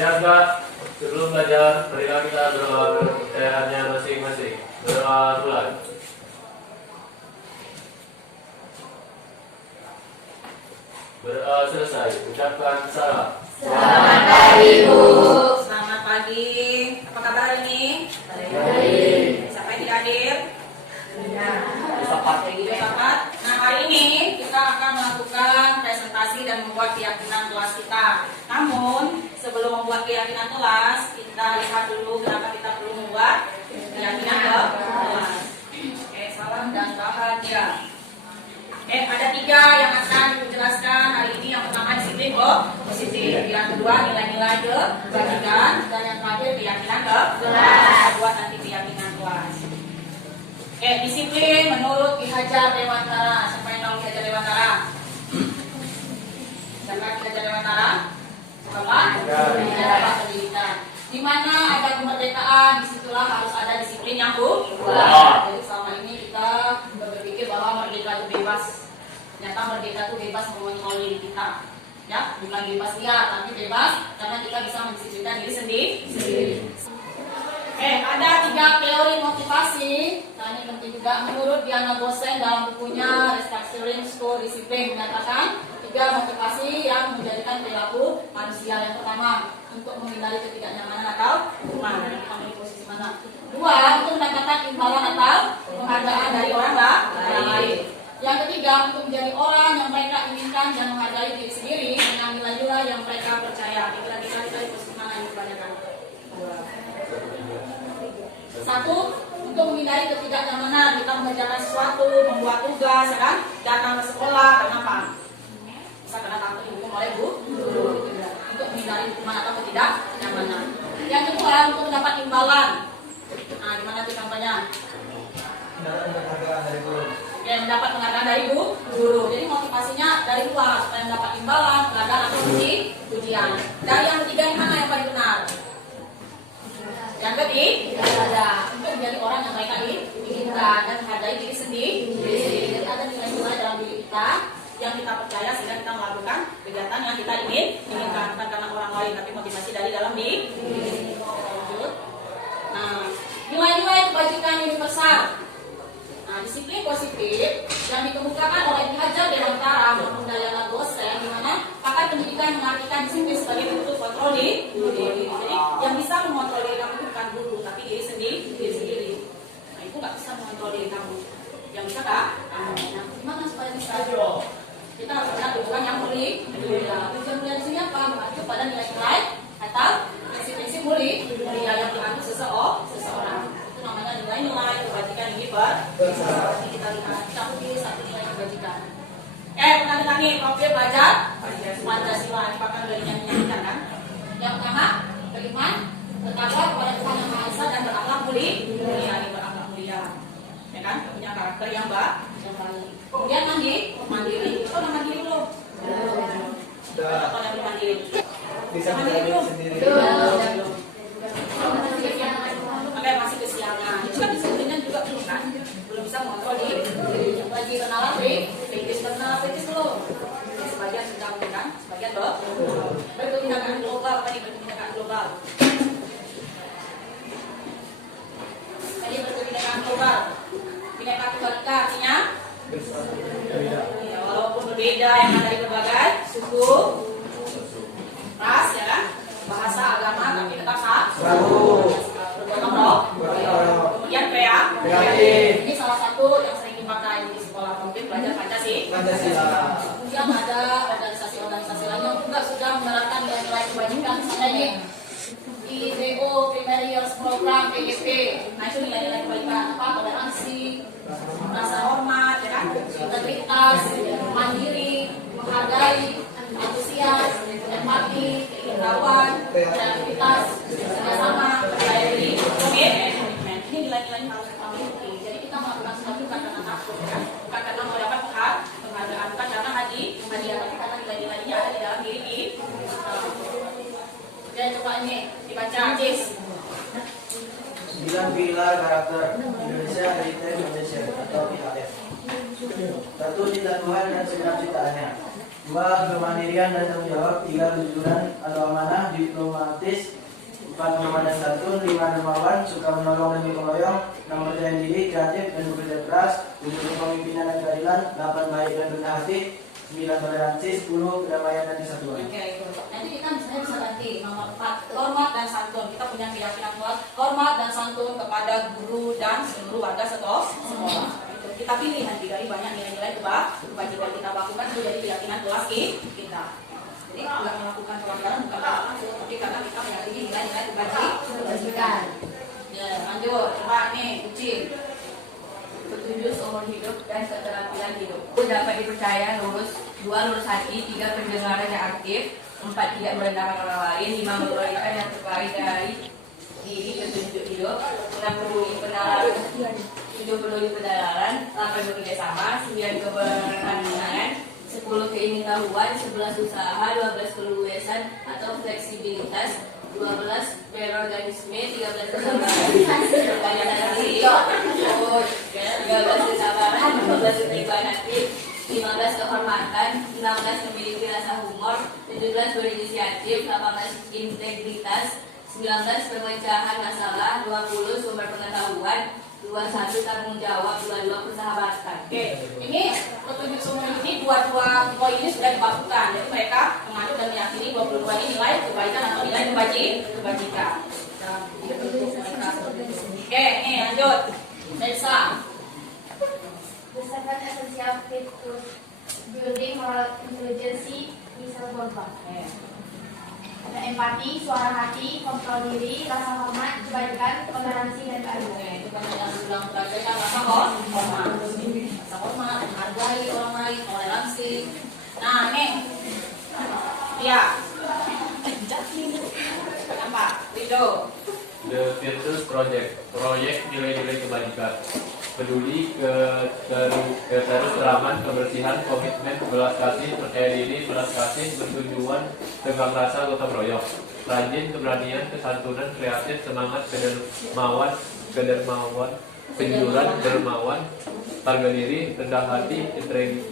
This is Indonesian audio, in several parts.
Siap Kak? Sebelum belajar, marilah kita berdoa kepercayaannya masing-masing. Berdoa mulai. Berdoa selesai. Ucapkan salam. Selamat pagi, Bu. Selamat pagi. Apa kabar hari ini? Baik. Siapa yang tidak hadir? Sapat. Sahabat. Nah, hari ini kita akan melakukan presentasi dan membuat keyakinan kelas kita. Namun, sebelum membuat keyakinan kelas, kita lihat dulu kenapa kita perlu membuat keyakinan kelas. Oke, salam dan bahagia. Ada 3 yang akan dijelaskan hari ini. Yang pertama disiplin positif, yang kedua nilai-nilai kebajikan, dan yang terakhir keyakinan kelas. Buat nanti keyakinan kelas. Disiplin menurut Ki Hajar Dewantara. Siapa yang tahu Ki Hajar Dewantara? Siapa Ki Hajar Dewantara? Bapak Pendidikan. Di mana ada kemerdekaan, disitulah harus ada disiplin yang kuat. Jadi selama ini kita berpikir bahwa merdeka itu bebas. Ternyata merdeka itu bebas mengontrol diri kita. Ya, bukan bebas liar, tapi bebas karena kita bisa mendisiplinkan diri sendiri. Ada 3 teori motivasi. Nah, ini penting juga. Menurut Diana Gosen dalam bukunya Restructuring School Discipline menyatakan 3 motivasi yang menjadikan perilaku manusia. Yang pertama, untuk menghindari ketidaknyamanan atau hukuman. Kita posisi mana? 2, untuk mendapatkan imbalan atau penghargaan dari orang lain. Yang ketiga, untuk menjadi orang yang mereka inginkan dan menghargai diri sendiri dengan nilai-nilai yang mereka percaya. Kira-kira kita di posisi mana yang kebanyakan? 1, untuk menghindari ketidaknyamanan. Kita mengerjakan sesuatu, membuat tugas, kan? Datang ke sekolah, kenapa? Bisa karena takut dihukum oleh guru. Untuk menghindari hukuman atau ketidaknyamanan. Yang kedua, untuk mendapat imbalan. Nah, gimana tuh contohnya? Mendapat penghargaan dari guru. Jadi motivasinya dari luar supaya mendapat imbalan, penghargaan atau pujian. Dari yang ketiga, yang mana yang paling benar? Yang ketiga, untuk menjadi orang yang mereka inginkan dan menghargai diri sendiri. Jadi ada nilai-nilai dalam diri kita yang kita percaya sehingga kita melakukan kegiatan yang kita inginkan, bukan karena orang lain tapi motivasi dari dalam diri. Nah, nilai-nilai kebajikan universal. Nah, disiplin positif yang dikemukakan oleh Ki Hajar Dewantara maupun Diana Gosen, di mana pakar pendidikan mengartikan disiplin sebagai bentuk kontrol diri. Jadi yang bisa mengontrol diri kamu itu bukan guru, tapi diri sendiri. Nah, itu nggak bisa mengontrol diri kamu. Yang bisa kak? Nah, gimana supaya bisa? Kita harus punya tujuan yang mulia. Tujuan mulia di sini apa? Mengacu pada nilai-nilai atau prinsip-prinsip mulia yang dianut seseorang. Itu namanya nilai-nilai kebajikan ini kita lihat. Kita pilih 1 nilai kebajikan. Tadi profil belajar Pancasila. Ini pakar dari yang menyanyikan kan? Yang pertama, beriman, bertakwa kepada Tuhan Yang Maha Esa dan berakhlak mulia. Ini berakhlak mulia. Ya kan? Punya karakter yang baik. Kemudian mandiri. Coba mandiri belum? Atau yang mandiri? Bisa mandiri belum? Belum. Oke, masih kesiangan. Itu kan disiplinnya juga belum kan? Belum bisa mengontrol diri. Lagi kenalan kritis belum? Sebagian sudah kan? Sebagian belum. Berkebinekaan global. Apa nih berkebinekaan global? Tadi berkebinekaan global. Bineka Tunggal Ika artinya? Ya, walaupun berbeda yang ada dari berbagai suku, ras, ya kan? Bahasa, agama, tapi tetap bergotong roh. Kemudian kreatif. Ini salah satu yang sering dipakai di sekolah, mungkin belajar Pancasila. Kemudian ada organisasi-organisasi lain yang juga sudah menerapkan nilai kebajikan. Misalnya ini IDO Primary Years Program PGP. Nah, itu nilai-nilai kebajikan apa? Toleransi, rasa hormat, ya kan? Integritas, mandiri, menghargai, antusias, empati, keindahan, kreativitas, kerjasama, percaya diri, komitmen. Ini nilai-nilai yang harus kita miliki. Jadi kita melakukan sesuatu bukan karena takut, kan? Bukan karena mau dapat penghargaan, bukan karena hadiah, tapi karena nilai-nilai ini ada di dalam diri kita. Oke, coba ini dibaca, Cis. 9 pilar karakter Indonesia Heritage Foundation atau PHF. 1, cinta Tuhan dan segenap ciptaannya. 2. Kemandirian dan tanggung jawab. 3. Kejujuran atau amanah diplomatis. 4. Hormat dan santun. 5. Dermawan, suka menolong dan gotong royong. 6. Percaya diri, kreatif dan bekerja keras. 7. Kepemimpinan dan keadilan. 8. Baik dan rendah hati. 9. Toleransi. 10. Kedamaian dan kesatuan. Oke, itu. Nanti kita misalnya bisa ganti nomor 4, hormat dan santun. Kita punya keyakinan kuat, hormat dan santun kepada guru dan seluruh warga sekolah. Itu. Kita pilih nanti dari banyak nilai-nilai kebajikan kita lakukan itu jadi keyakinan kelas kita. Jadi nggak melakukan pelanggaran bukan karena tapi karena kita meyakini nilai-nilai kebajikan. Ya, lanjut. Coba nih, uji. Petunjuk seumur hidup dan keterampilan hidup. Dapat dipercaya lurus, 2. Lurus hati, 3. Pendengaran yang aktif, 4. Tidak merendahkan orang lain, 5. Memberikan yang terbaik dari diri petunjuk hidup, 6. Peduli penalaran, 7. Peduli penalaran, 8. Bekerja sama, 9. Keberanian, 10. Keingintahuan, 11. Usaha, 12. Keluasan atau fleksibilitas, 12. Berorganisme, 13. Kesabaran, 13. Kesabaran, 14. Keterbukaan hati, 15. Kehormatan, 16. Memiliki rasa humor, 17. Berinisiatif, 18. Integritas, 19. Pemecahan masalah, 20. Sumber pengetahuan, 21. Tanggung jawab, 22. Persahabatan. Oke, ini petunjuk seumur hidup ini dua poin ini sudah dibakukan. Jadi mereka mengatur dan meyakini 22 ini nilai kebaikan atau nilai kebajikan. Oke, ini lanjut. Elsa. Berdasarkan esensial fitur building moral intelligence misal bomba. Ada empati, suara hati, kontrol diri, rasa hormat, kebaikan, toleransi dan keadilan. Oke, itu kan yang bilang berdasarkan rasa hormat. Rasa hormat, menghargai orang lain, toleransi. Nah, ini. Ya. Apa? Rido. The Virtus Project, proyek nilai-nilai kebajikan. Peduli, keteruteraman, kebersihan, komitmen, belas kasih, percaya diri, belas kasih, bertujuan, tegang rasa, gotong royong. Rajin, keberanian, kesantunan, kreatif, semangat, kedermawan, kejujuran, dermawan, harga diri, rendah hati,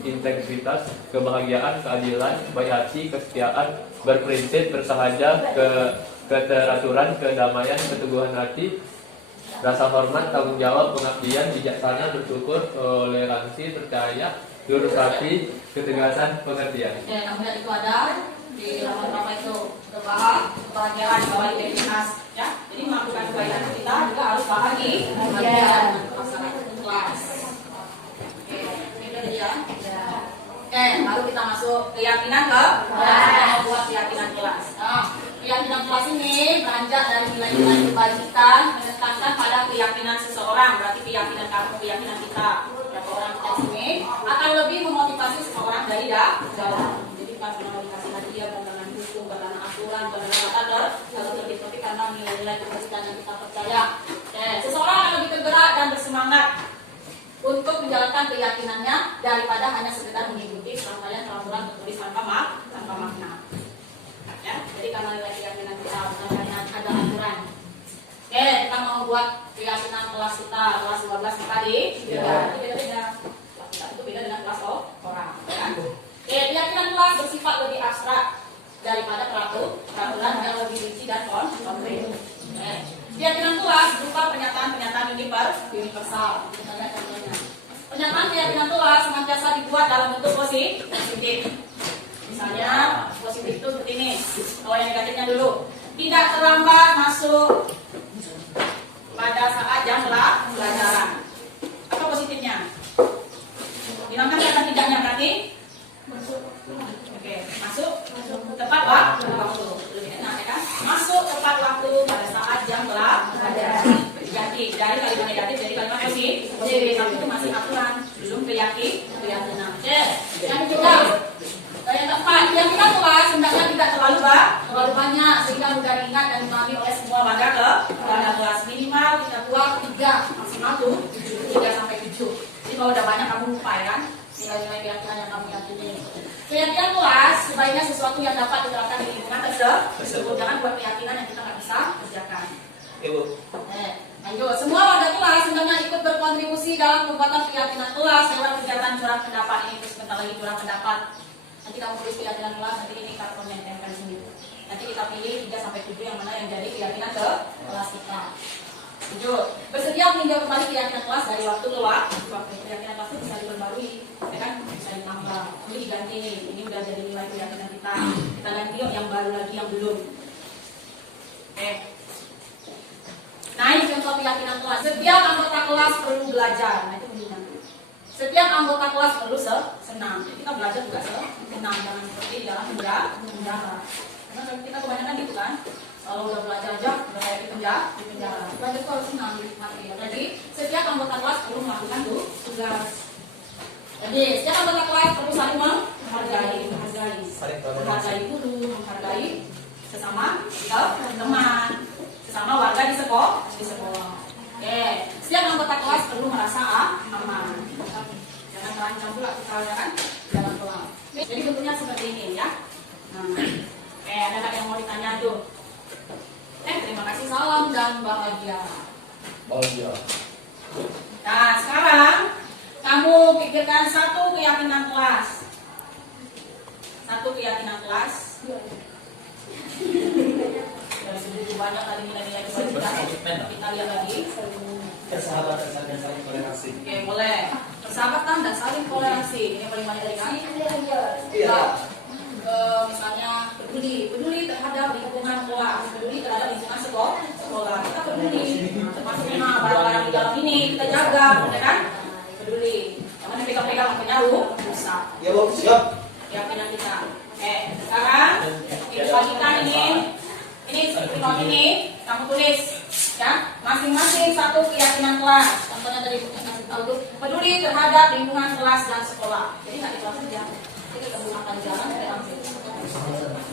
integritas, kebahagiaan, keadilan, baik hati, kesetiaan, berprinsip, bersahaja, keteraturan, kedamaian, keteguhan hati, rasa hormat, tanggung jawab, pengabdian, bijaksana, bersyukur, toleransi, percaya, lurus hati, ketegasan, pengertian. Ya, kemudian itu ada di halaman berapa itu kebahagiaan, identitas, ya. Jadi melakukan kebaikan kita juga harus bahagia, pasangan kelas. Oke, itu dia. Oke, lalu kita masuk keyakinan kita membuat keyakinan kelas. Nah, keyakinan kelas ini beranjak dari nilai-nilai kebajikan menekankan pada keyakinan seseorang, berarti keyakinan kamu, keyakinan kita, berapa orang kita sini akan lebih memotivasi seseorang dari dalam. Jadi pas mau dikasih hadiah, pandangan hukum, pandangan aturan, pandangan kata kalau lebih karena nilai-nilai kebajikan yang kita percaya. Seseorang akan lebih tergerak dan bersemangat untuk menjalankan keyakinannya daripada hanya sekedar mengikuti serangkaian peraturan tertulis tanpa makna. Ya, jadi karena nilai keyakinan kita bukan hanya ada aturan. Oke, kita mau buat keyakinan kelas kita kelas 12 tadi. Itu beda-beda. Kelas kita itu beda dengan kelas orang. Ya. Oke, keyakinan kelas bersifat lebih abstrak daripada peraturan yang lebih rinci dan konkret. Keyakinan kelas berupa pernyataan-pernyataan universal. Misalnya contohnya, pernyataan keyakinan kelas senantiasa dibuat dalam bentuk positif. Misalnya positif itu seperti ini. Kalau yang negatifnya dulu, tidak terlambat masuk pada saat jam pelajaran. Apa positifnya? Hilangkan kata tidaknya berarti masuk. Oke, masuk tepat waktu. Lebih enak ya kan? Masuk tepat waktu pada saat jam pelajaran. Jadi dari kalimat negatif jadi kalimat positif. Tapi itu masih aturan, belum keyakinan. Oke, yang kedua. Yang keempat, yang kita kelas hendaknya tidak terlalu banyak sehingga mudah diingat dan dipahami oleh semua warga kelas. Minimal kita buat 3, maksimal 3 sampai 7. Jadi kalau udah banyak kamu lupa ya kan nilai-nilai keyakinan yang kamu yakini. Keyakinan kelas sebaiknya sesuatu yang dapat diterapkan di lingkungan tersebut. Jangan buat keyakinan yang kita nggak bisa kerjakan. Ibu. Lanjut, semua warga kelas hendaknya ikut berkontribusi dalam pembuatan keyakinan kelas lewat kegiatan curah pendapat ini. Terus sebentar lagi curah pendapat. Nanti kamu tulis keyakinan kelas, nanti ini kartonnya tempel di sini. Nanti kita pilih 3 sampai 7 yang mana yang jadi keyakinan ke kelas kita. 7. Bersedia meninjau kembali keyakinan kelas dari waktu ke waktu. Keyakinan kelas itu bisa diperbarui, ya kan? Bisa ditambah. Ini diganti nih. Ini udah jadi nilai keyakinan kita. Kita ganti yang baru lagi yang belum. Oke. Nah, ini contoh keyakinan kelas. Setiap anggota kelas perlu belajar. Nah, itu bunyi nanti. Setiap anggota kelas perlu senang. Jadi kita belajar juga senang, jangan seperti di dalam penjara. Karena kita kebanyakan gitu kan. Kalau udah belajar aja, udah kayak di penjara. Belajar itu harus senang, dinikmati. Jadi setiap anggota kelas perlu melakukan tugas. Jadi setiap anggota kelas perlu saling menghargai guru, menghargai sesama teman, sesama warga di sekolah. Oke, setiap anggota kelas perlu merasa aman. Jangan terancam pula kita kan dalam kelas. Jadi bentuknya seperti ini ya. Nah, ada nggak yang mau ditanya tuh? Terima kasih, salam dan bahagia. Nah, sekarang kamu pikirkan satu keyakinan kelas. Satu keyakinan kelas. Dari segitu banyak tadi nilai-nilai kebajikan. Kita lihat lagi. Persahabatan dan saling toleransi. Oke, boleh. Persahabatan dan saling toleransi. Ini yang paling banyak dari kami. Iya. Misalnya peduli terhadap lingkungan kelas, peduli terhadap lingkungan sekolah. Kita peduli, termasuk barang-barang di dalam ini kita jaga, ya kan? Peduli. Jangan pegang-pegang penyaruh, rusak. Ya, Bu. Siap. Keyakinan kita. Sekarang dibagikan ini seperti ini, kamu tulis, ya, masing-masing satu keyakinan kelas. Contohnya tadi kasih tahu tuh, peduli terhadap lingkungan kelas dan sekolah. Jadi nggak di kelas saja. Kita menggunakan jalan sampai langsung.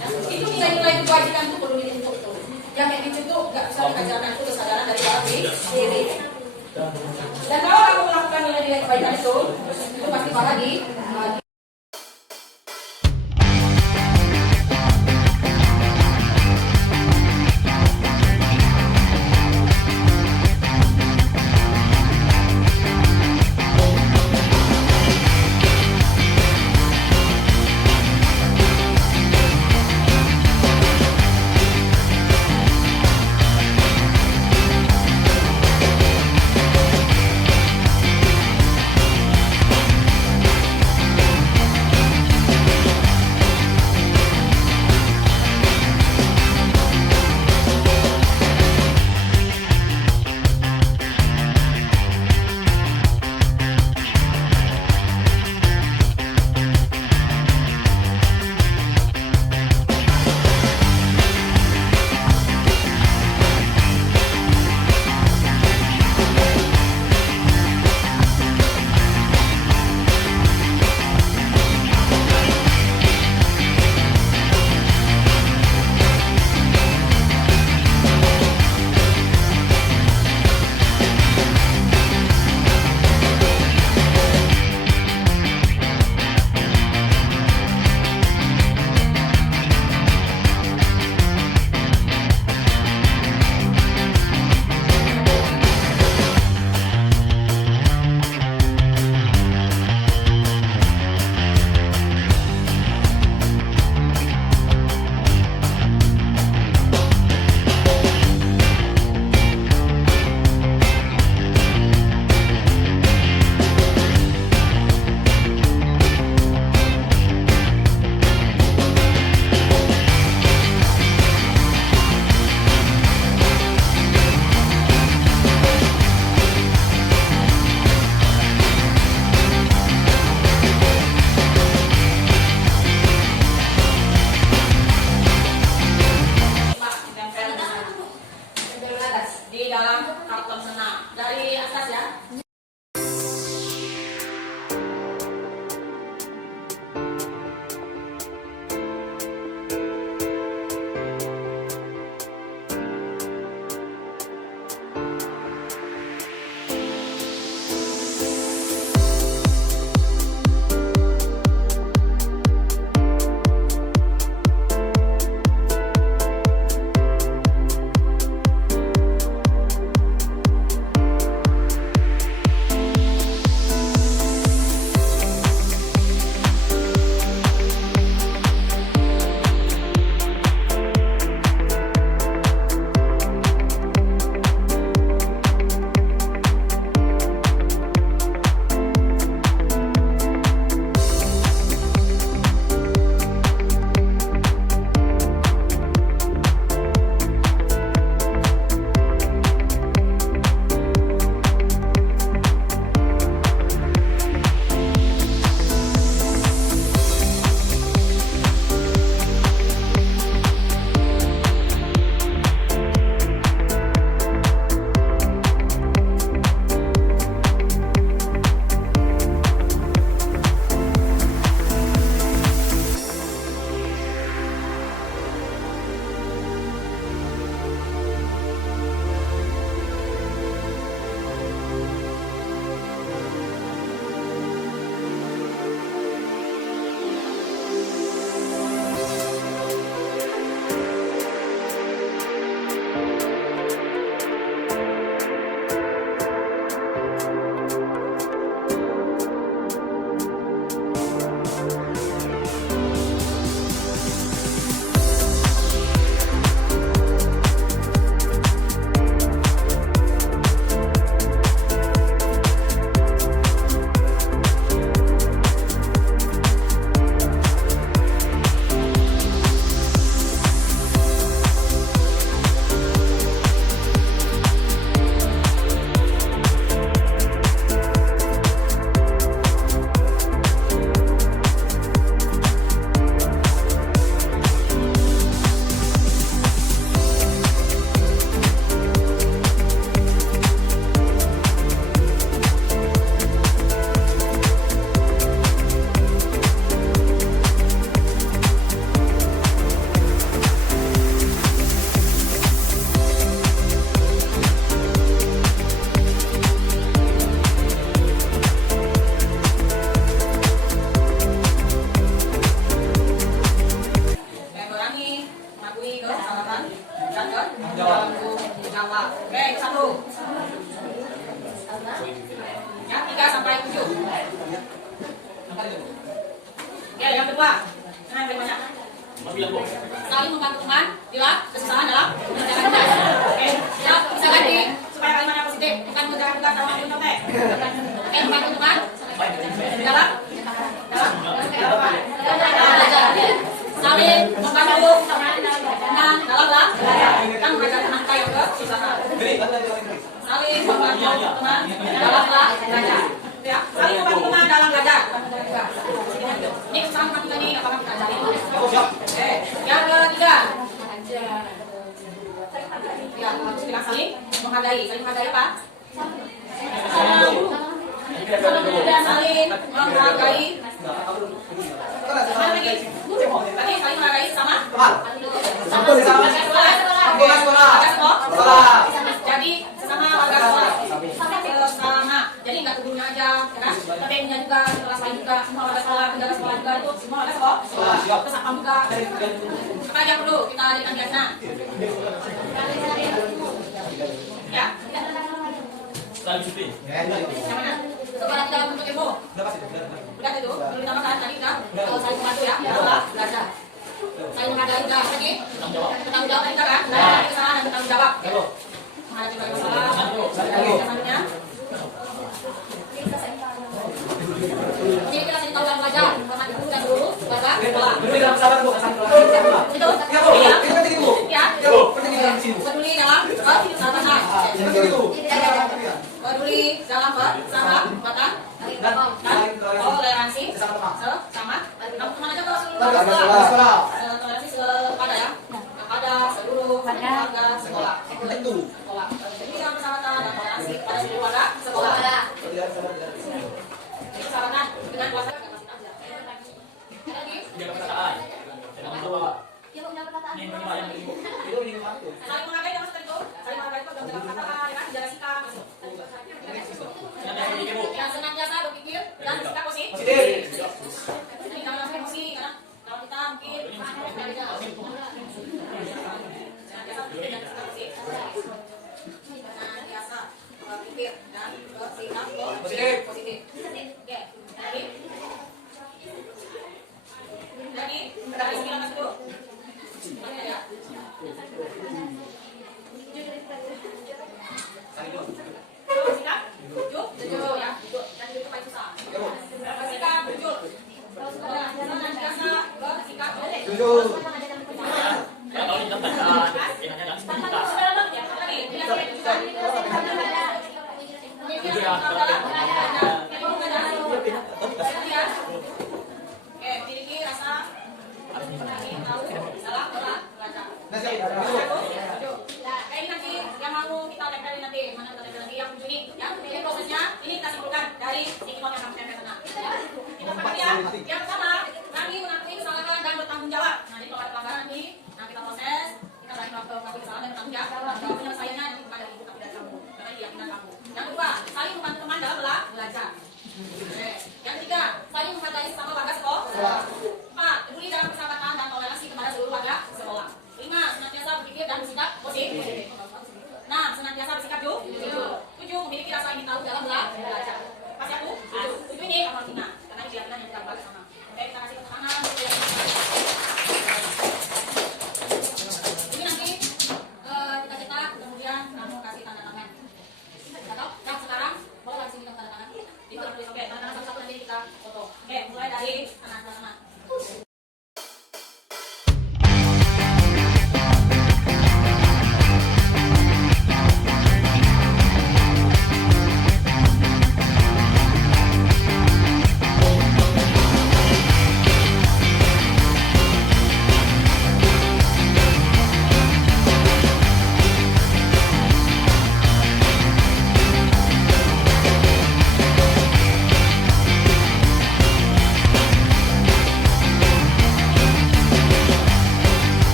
Ya, itu nilai-nilai kewajiban itu perlu dibentuk tuh. Yang kayak gitu tuh nggak bisa dikajarkan itu kesadaran dari dalam diri. Dan kalau kamu melakukan nilai-nilai kebaikan itu pasti bagi dan bertanggung jawab. Oke, satu. Ya, 3 sampai 7. Ya, yang kedua. Nah, yang banyak. Saling membantu teman bila kesusahan dalam mengerjakan tugas. Oke, ya, bisa ganti supaya kalimatnya positif, bukan mengerjakan tugas dalam waktu contek. Oke, membantu teman dalam saling membantu teman dalam kita mengajarkan angka yang kesusahan. Saling membantu teman dalam belajar. Ya, saling membantu teman dalam belajar. Ini kesusahan kami tadi nggak paham kita ajarin. Oke, yang ketiga. Ya, harus bilang saling menghargai. Saling menghargai apa? Saling menghargai. Mana lagi? Tadi saling menghargai sama? Sekolah. Jadi sesama warga sekolah. Sesama. Jadi nggak tubuhnya aja, ya kan? Tetenya juga, kelas lain juga, semua warga sekolah, penjaga sekolah juga itu semua warga sekolah. Terus apa juga? Apa aja perlu kita jadikan biasa? Ya. Saling disiplin. Yang mana? Sekolah kita bentuk ilmu. Udah itu, belum ditambahkan tadi udah. Kalau saling membantu ya, belajar. Saling menghargai udah lagi. Bertanggung jawab kita kan? Nah, kesalahan dan bertanggung jawab. Menghadapi berbagai masalah. Selanjutnya. Jadi kita kasih tahu dalam belajar, hormati guru dan guru, warga sekolah. Itu. Ya. Peduli dalam persahabatan. Peduli dalam persahabatan dan toleransi sesama. Kamu teman aja kalau seluruh sekolah. Toleransi kepada ya, kepada seluruh warga sekolah. Sekolah. Jadi dalam persahabatan dan toleransi pada seluruh warga sekolah. Persahabatan dengan kuasa kapasitas. Lagi. Jaga perkataan. Jangan lupa. Yang udah perkataan. Ini yang kelima. Saling menghargai dalam seperti itu. Saling menghargai itu dalam perkataan, ya kan? Jaga sikap. Yang senantiasa berpikir dan bersikap positif. Jadi jangan langsung emosi, karena kalau kita mungkin senantiasa berpikir dan bersikap positif. Senantiasa berpikir dan bersikap positif. Oke, lagi dari 19 dulu. Ya. Sikap, jujur ya, dan itu paling susah. Sikap, jujur. Senantiasa bersikap jujur. Kalau kita baca, jangan Oke, miliki rasa ingin tahu dalam belajar. Ini nanti yang mau kita tempelin nanti, mana kita tempelin lagi yang tujuh ini, ya. Ini prosesnya, ini kita simpulkan dari nikmat yang kami tempel sana. Ya, yang pertama, kami mengakui kesalahan dan bertanggung jawab. Nah, ini kalau ada pelanggaran nanti, nah kita proses, kita lagi mengakui kesalahan dan bertanggung jawab. Kalau penyelesaiannya nanti kepada ibu tapi dari kamu, karena keyakinan kamu. Yang kedua, saling membantu teman dalam belajar. Yang ketiga, saling menghargai sesama warga sekolah. 4. Peduli dalam persahabatan dan toleransi kepada seluruh warga sekolah. 5. Senantiasa berpikir dan bersikap positif. 6. Senantiasa bersikap jujur. 7. Memiliki rasa ingin tahu dalam belajar. Kasih aku 7 ini kamu harus ingat karena keyakinan yang tidak sama. Oke, kita kasih tepuk tangan. Ini nanti kita cetak, kemudian kamu kasih tanda tangan. Nah, sekarang boleh kasih tanda tangan. Oke, tanda tangan satu-satu nanti kita foto. Oke, mulai dari anak-anak.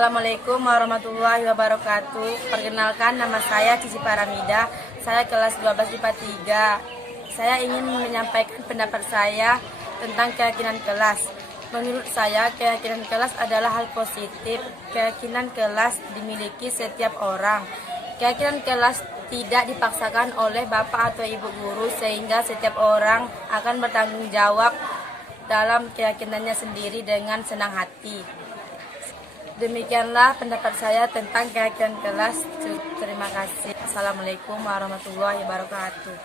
Assalamualaikum warahmatullahi wabarakatuh. Perkenalkan, nama saya Cici Paramida. Saya kelas 12 IPA 3. Saya ingin menyampaikan pendapat saya tentang keyakinan kelas. Menurut saya, keyakinan kelas adalah hal positif. Keyakinan kelas dimiliki setiap orang. Keyakinan kelas tidak dipaksakan oleh bapak atau ibu guru, sehingga setiap orang akan bertanggung jawab dalam keyakinannya sendiri dengan senang hati. Demikianlah pendapat saya tentang keyakinan kelas. Terima kasih. Assalamualaikum warahmatullahi wabarakatuh.